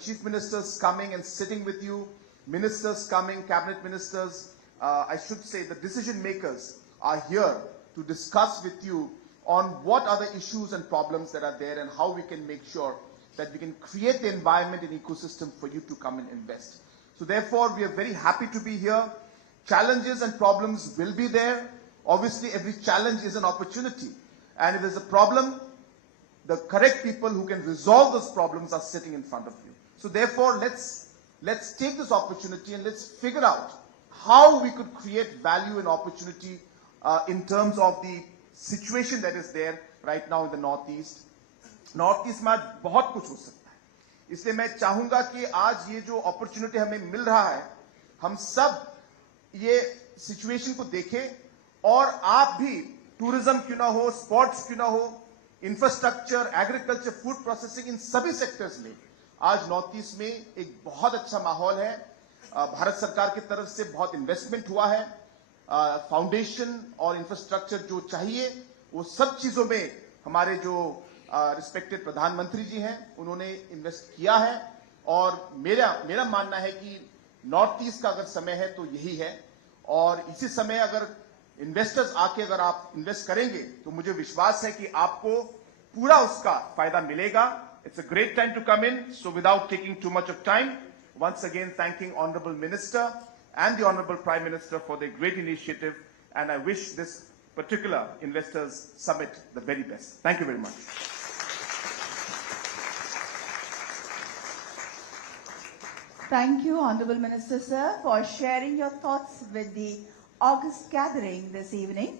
chief ministers coming and sitting with you, ministers coming, cabinet ministers, I should say the decision makers are here to discuss with you on what are the issues and problems that are there and how we can make sure that we can create the environment and ecosystem for you to come and invest. So therefore, we are very happy to be here. Challenges and problems will be there. Obviously, every challenge is an opportunity. And if there's a problem, the correct people who can resolve those problems are sitting in front of you. So therefore, let's take this opportunity and let's figure out how we could create value and opportunity in terms of the situation that is there right now in the Northeast. Northeast में बहुत कुछ हो सकता है. इसलिए मैं चाहूंगा कि आज ये जो अपॉर्चुनिटी हमें मिल रहा है, हम सब ये सिचुएशन को देखें और आप भी टूरिज्म क्यों ना हो, स्पोर्ट्स क्यों ना हो, इंफ्रास्ट्रक्चर, एग्रीकल्चर, फूड प्रोसेसिंग, इन सभी सेक्टर्स में आज नॉर्थ ईस्ट में एक बहुत अच्छा माहौल है. भारत सरकार की तरफ से बहुत इन्वेस्टमेंट हुआ है. फाउंडेशन और इंफ्रास्ट्रक्चर जो चाहिए वो सब चीजों में हमारे जो रिस्पेक्टेड प्रधानमंत्री जी हैं उन्होंने इन्वेस्ट किया है. और मेरा मानना है कि नॉर्थ ईस्ट का अगर समय है तो यही है. और इसी समय अगर इन्वेस्टर्स आके अगर आप इन्वेस्ट करेंगे तो मुझे विश्वास है कि आपको पूरा उसका फायदा मिलेगा. It's a great time to come in. So without taking too much of time, once again thanking Honorable Minister and the Honorable Prime Minister for their great initiative, and I wish this particular Investors Summit the very best. Thank you very much. Thank you, Honorable Minister, sir, for sharing your thoughts with the August gathering this evening.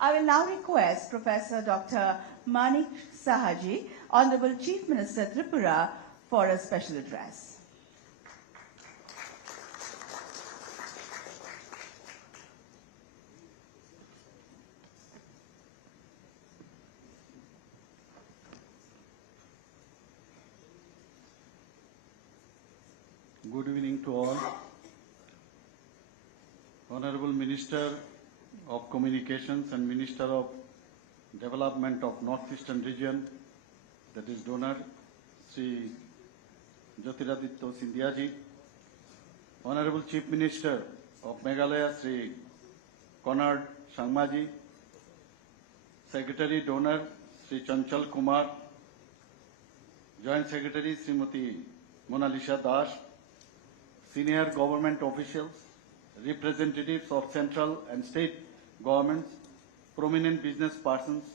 I will now request Professor Dr. Manik Saha ji, Honorable Chief Minister Tripura, for a special address. Good evening to all. Honorable Minister of Communications and Minister of Development of Northeastern Region, that is donor, Sri Jyotiraditya Scindia ji. Honorable Chief Minister of Meghalaya, Sri Conrad Sangma ji. Secretary donor, Sri Chanchal Kumar. Joint Secretary, Srimati Monalisha Das. Senior government officials, representatives of central and state governments, prominent business persons,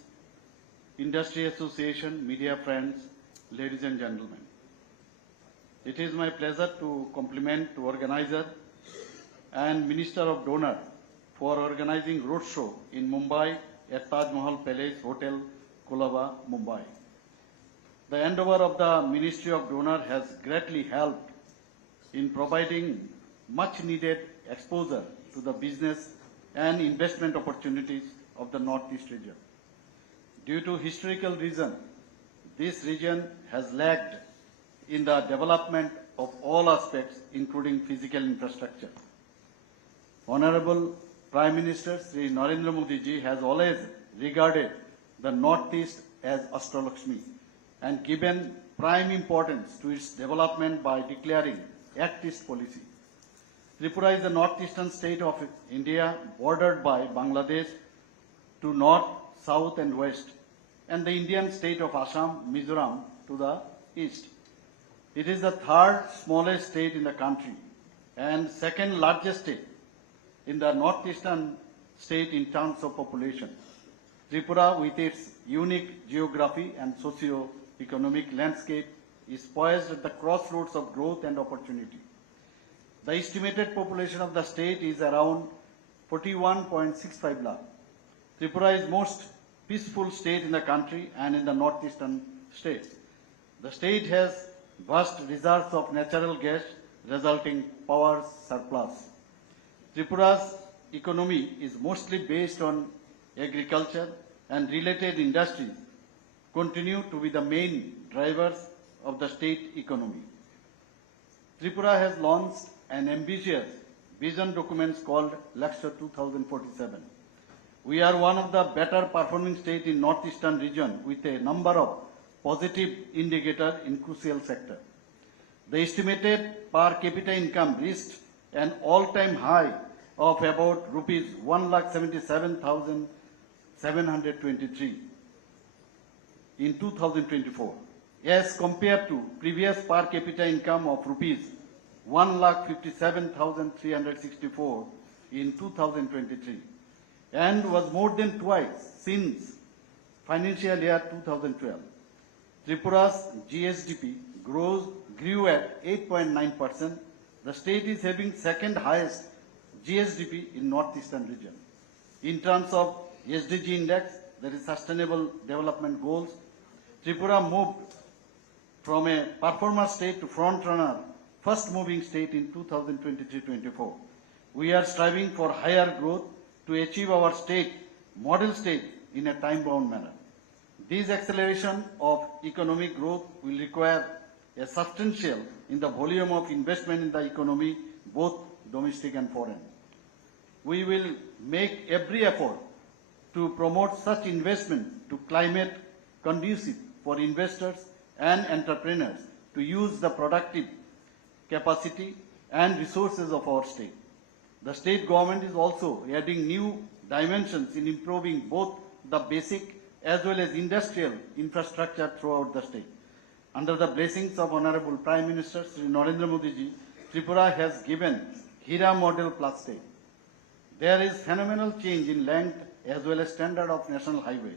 industry association, media friends, ladies and gentlemen. It is my pleasure to compliment the organizer and Minister of Donor for organizing roadshow in Mumbai at Taj Mahal Palace Hotel, Colaba, Mumbai. The endeavor of the Ministry of Donor has greatly helped in providing much needed exposure to the business and investment opportunities of the Northeast region. Due to historical reason, this region has lagged in the development of all aspects, including physical infrastructure. Honorable Prime Minister Sri Narendra Modi ji has always regarded the Northeast as Ashtalakshmi and given prime importance to its development by declaring Act East policy. Tripura is the northeastern state of India, bordered by Bangladesh to north, south and west, and the Indian state of Assam, Mizoram to the east. It is the third smallest state in the country and second largest state in the northeastern state in terms of population. Tripura, with its unique geography and socio-economic landscape, is poised at the crossroads of growth and opportunity. The estimated population of the state is around 41.65 lakh. Tripura is most peaceful state in the country and in the northeastern states. The state has vast reserves of natural gas, resulting power surplus. Tripura's economy is mostly based on agriculture, and related industries continue to be the main drivers of the state economy. Tripura has launched an ambitious vision document called Lakshya 2047. We are one of the better performing states in northeastern region with a number of positive indicators in crucial sector. The estimated per capita income reached an all-time high of about rupees 1,77,723 in 2024, as compared to previous per capita income of rupees 1,57,364 in 2023, and was more than twice since financial year 2012. Tripura's GSDP grew at 8.9%. The state is having second highest GSDP in northeastern region. In terms of SDG index, that is Sustainable Development Goals, Tripura moved from a performer state to front runner, first moving state in 2023-24. We are striving for higher growth to achieve our state, model state, in a time-bound manner. This acceleration of economic growth will require a substantial in the volume of investment in the economy, both domestic and foreign. We will make every effort to promote such investment to climate conducive for investors and entrepreneurs to use the productive capacity and resources of our state. The state government is also adding new dimensions in improving both the basic as well as industrial infrastructure throughout the state. Under the blessings of Honorable Prime Minister Sri Narendra Modi ji, Tripura has given Hira Model Plus state. There is phenomenal change in length as well as standard of national highway.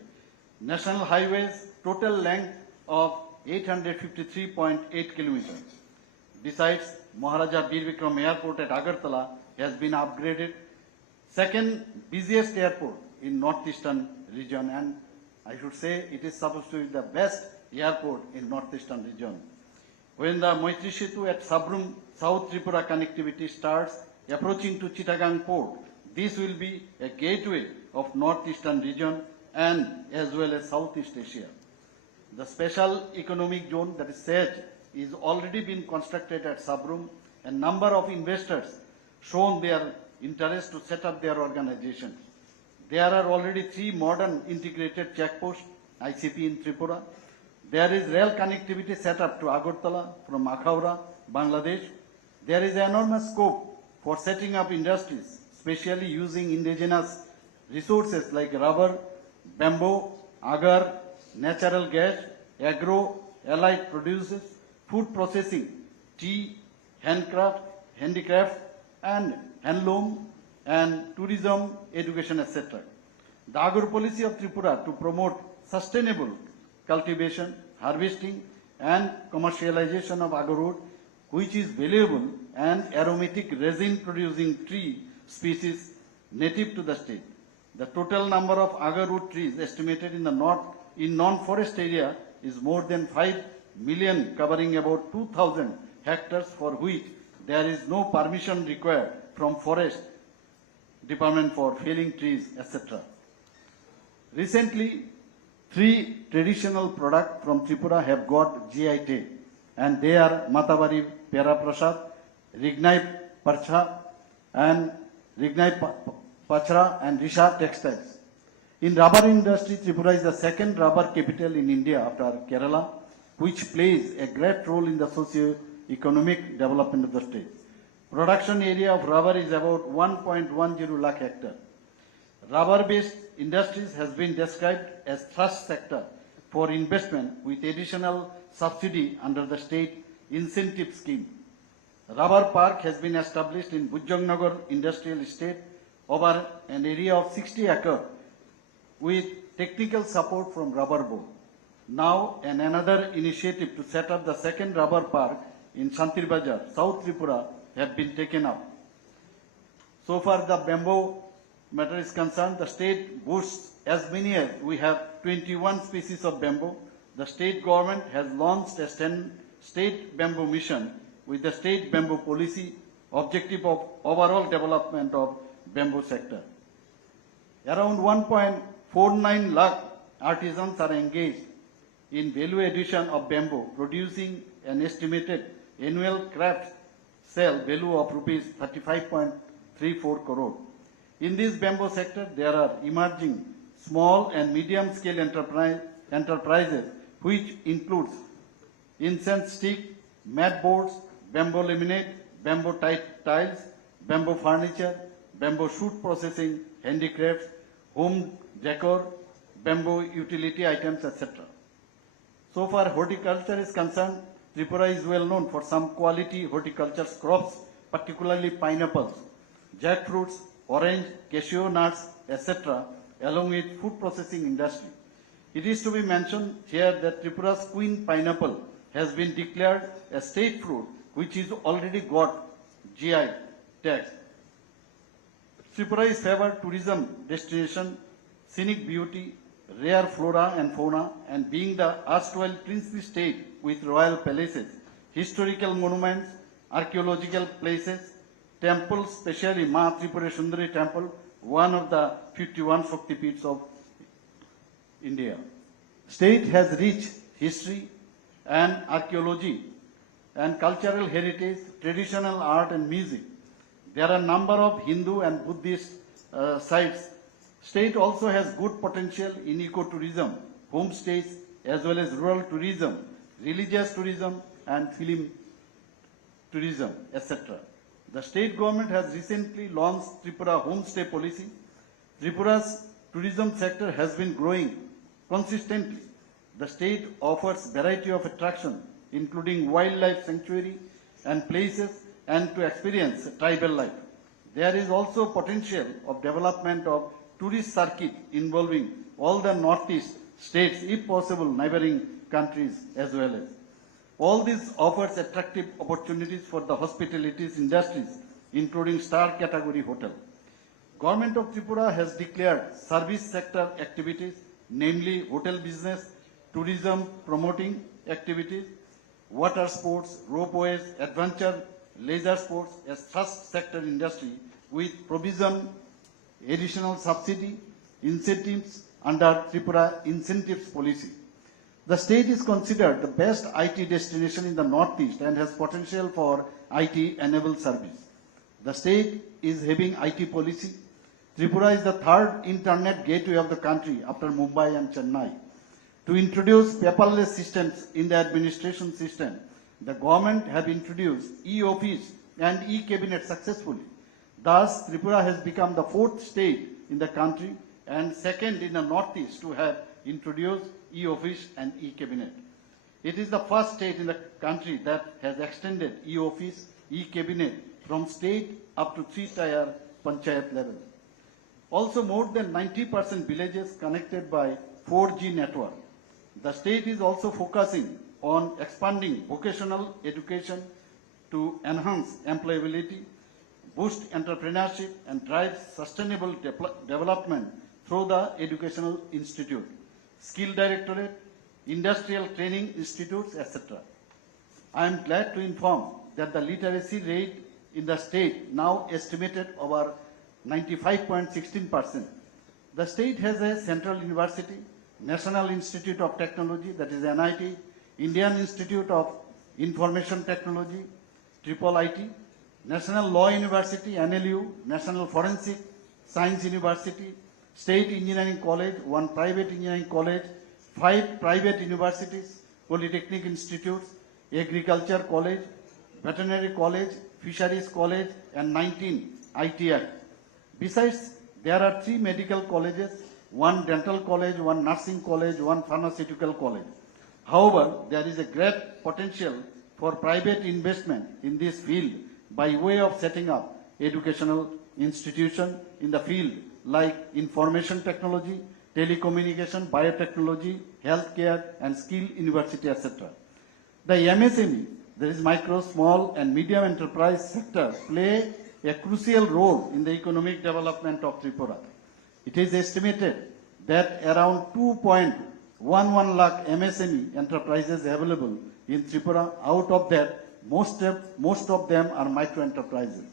National highways total length of 853.8 kilometers. Besides, Maharaja Bir Vikram Airport at Agartala has been upgraded, second busiest airport in northeastern region, and I should say it is supposed to be the best airport in northeastern region. When the Maitri Setu at Sabrum South Tripura connectivity starts approaching to Chittagong port, this will be a gateway of northeastern region and as well as Southeast Asia. The special economic zone, that is SEJ, is already been constructed at Sabrum, and number of investors shown their interest to set up their organizations. There are already 3 modern integrated checkposts, ICP in Tripura. There is rail connectivity set up to Agartala from Akhaura, Bangladesh. There is enormous scope for setting up industries, especially using indigenous resources like rubber, bamboo, agar, natural gas, agro, allied produces, food processing, tea, handicraft, and handloom, and tourism, education, etc. The agro policy of Tripura to promote sustainable cultivation, harvesting, and commercialization of agarwood, which is valuable and aromatic resin-producing tree species native to the state. The total number of agarwood trees estimated in the non-forest area is more than 5 million, covering about 2,000 hectares, for which there is no permission required from forest department for felling trees, etc. Recently, 3 traditional products from Tripura have got GI tag, and they are Matabari Pera Prasad, Rignai Parcha, and Rignai Pachra and Risha Textiles. In rubber industry, Tripura is the second rubber capital in India after Kerala, which plays a great role in the socio-economic development of the state. Production area of rubber is about 1.10 lakh hectare. Rubber-based industries has been described as thrust sector for investment with additional subsidy under the state incentive scheme. Rubber park has been established in Bujjangnagar Industrial Estate over an area of 60 acres with technical support from Rubber Board. Now, another initiative to set up the second rubber park in Shantir Bazar, South Tripura, have been taken up. So far, the bamboo matter is concerned, the state boasts as many as we have 21 species of bamboo. The state government has launched a state bamboo mission with the state bamboo policy objective of overall development of bamboo sector. Around 1.49 lakh artisans are engaged in value addition of bamboo, producing an estimated annual craft sale value of rupees 35.34 crore. In this bamboo sector, there are emerging small and medium scale enterprises which includes incense stick, mat boards, bamboo laminate, bamboo tiles, bamboo furniture, bamboo shoot processing, handicrafts, home decor, bamboo utility items, etc. So far horticulture is concerned, Tripura is well known for some quality horticulture crops, particularly pineapples, jackfruits, orange, cashew nuts, etc., along with food processing industry. It is to be mentioned here that Tripura's queen pineapple has been declared a state fruit which is already got GI tag. Tripura is favored tourism destination, scenic beauty, rare flora and fauna, and being the erstwhile princely state with royal palaces, historical monuments, archaeological places, temples, especially Ma Tripura Sundari temple, one of the 51 Shakti Peeths of India. State has rich history and archaeology and cultural heritage, traditional art and music. There are a number of Hindu and Buddhist sites. State also has good potential in ecotourism, homestays, as well as rural tourism, religious tourism and film tourism, etc. The state government has recently launched Tripura homestay policy. Tripura's tourism sector has been growing consistently. The state offers variety of attractions, including wildlife sanctuary and places, and to experience tribal life. There is also potential of development of tourist circuit involving all the northeast states, if possible neighboring countries as well as. All this offers attractive opportunities for the hospitalities industries, including star category hotel. Government of Tripura has declared service sector activities, namely hotel business, tourism promoting activities, water sports, ropeways, adventure, leisure sports as thrust sector industry with provision, additional subsidy, incentives under Tripura incentives policy. The state is considered the best IT destination in the Northeast and has potential for IT-enabled service. The state is having IT policy. Tripura is the third internet gateway of the country after Mumbai and Chennai. To introduce paperless systems in the administration system, the government have introduced e-office and e-cabinet successfully. Thus, Tripura has become the fourth state in the country and second in the Northeast to have introduced e-office and e-cabinet. It is the first state in the country that has extended e-office, e-cabinet from state up to 3-tier panchayat level. Also, more than 90% villages connected by 4G network. The state is also focusing on expanding vocational education to enhance employability, boost entrepreneurship, and drive sustainable development through the educational institute, skill directorate, industrial training institutes, etc. I am glad to inform that the literacy rate in the state now estimated over 95.16%. The state has a central university, National Institute of Technology, that is NIT, Indian Institute of Information Technology, IIIT, National Law University, NLU, National Forensic Science University, State Engineering College, one private engineering college, 5 private universities, Polytechnic Institutes, Agriculture College, Veterinary College, Fisheries College, and 19 ITI. Besides, there are 3 medical colleges, 1 dental college, 1 nursing college, 1 pharmaceutical college. However, there is a great potential for private investment in this field by way of setting up educational institutions in the field like information technology, telecommunication, biotechnology, healthcare, and skill university, etc. The MSME, that is micro, small, and medium enterprise sector, play a crucial role in the economic development of Tripura. It is estimated that around 2.11 lakh MSME enterprises available in Tripura. Out of that, most of them are micro enterprises.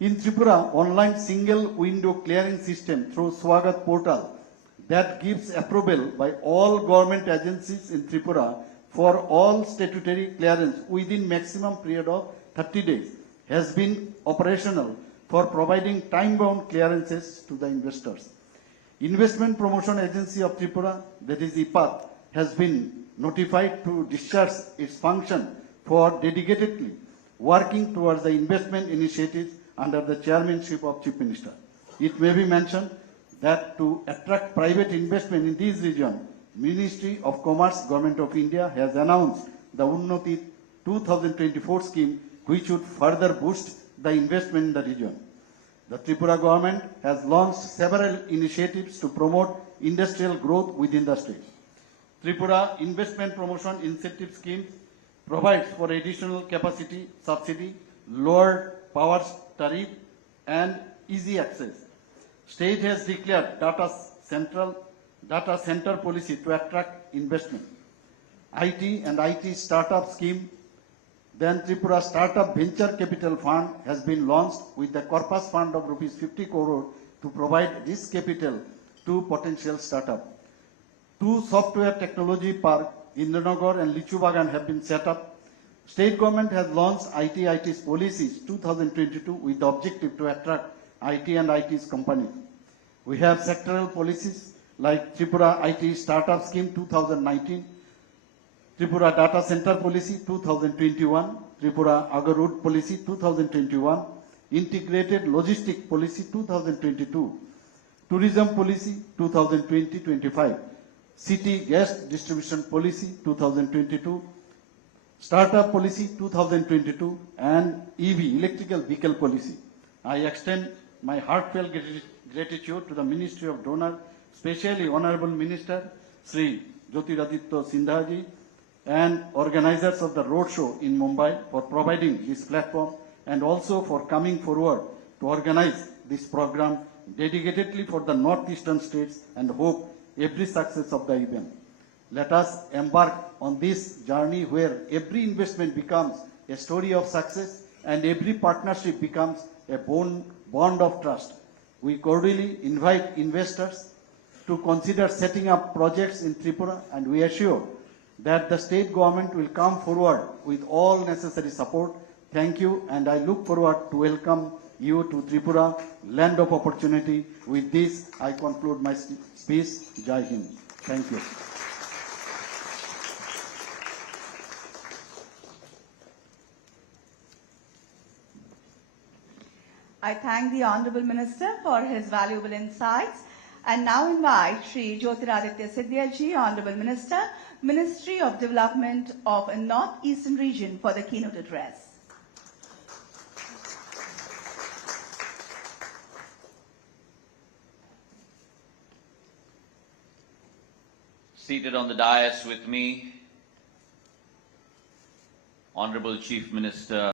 In Tripura, online single window clearing system through Swagat portal that gives approval by all government agencies in Tripura for all statutory clearance within maximum period of 30 days has been operational for providing time-bound clearances to the investors. Investment Promotion Agency of Tripura, that is IPAT, has been notified to discharge its function for dedicatedly working towards the investment initiatives under the chairmanship of Chief Minister. It may be mentioned that to attract private investment in this region, Ministry of Commerce, Government of India has announced the Unnati 2024 scheme, which would further boost the investment in the region. The Tripura government has launched several initiatives to promote industrial growth within the state. Tripura Investment Promotion Incentive Scheme provides for additional capacity subsidy, lowered power tariff, and easy access. State has declared data center policy to attract investment. IT and IT startup scheme. Then Tripura Startup Venture Capital Fund has been launched with the corpus fund of rupees 50 crore to provide this capital to potential startup. 2 software technology parks, Indranagar and Lichubagan, have been set up. State government has launched IT's policies 2022 with the objective to attract IT and IT's companies. We have sectoral policies like Tripura IT Startup Scheme 2019, Tripura Data Center Policy 2021, Tripura Agarud Policy 2021, Integrated Logistic Policy 2022, Tourism Policy 2020-25, City Gas Distribution Policy 2022, Startup Policy 2022, and EV Electrical Vehicle Policy. I extend my heartfelt gratitude to the Ministry of Donor, especially Honorable Minister Sri Jyotiraditya Sindhaji, and organizers of the roadshow in Mumbai for providing this platform and also for coming forward to organize this program dedicatedly for the northeastern states and hope every success of the event. Let us embark on this journey where every investment becomes a story of success and every partnership becomes a bond of trust. We cordially invite investors to consider setting up projects in Tripura, and we assure that the state government will come forward with all necessary support. Thank you, and I look forward to welcome you to Tripura, land of opportunity. With this, I conclude my speech. Jai Hind. Thank you. I thank the Honorable Minister for his valuable insights and now invite Shri Jyotiraditya Sindhya Ji, Honorable Minister, Ministry of Development of North Eastern Region, for the keynote address. Seated on the dais with me, Honorable Chief Minister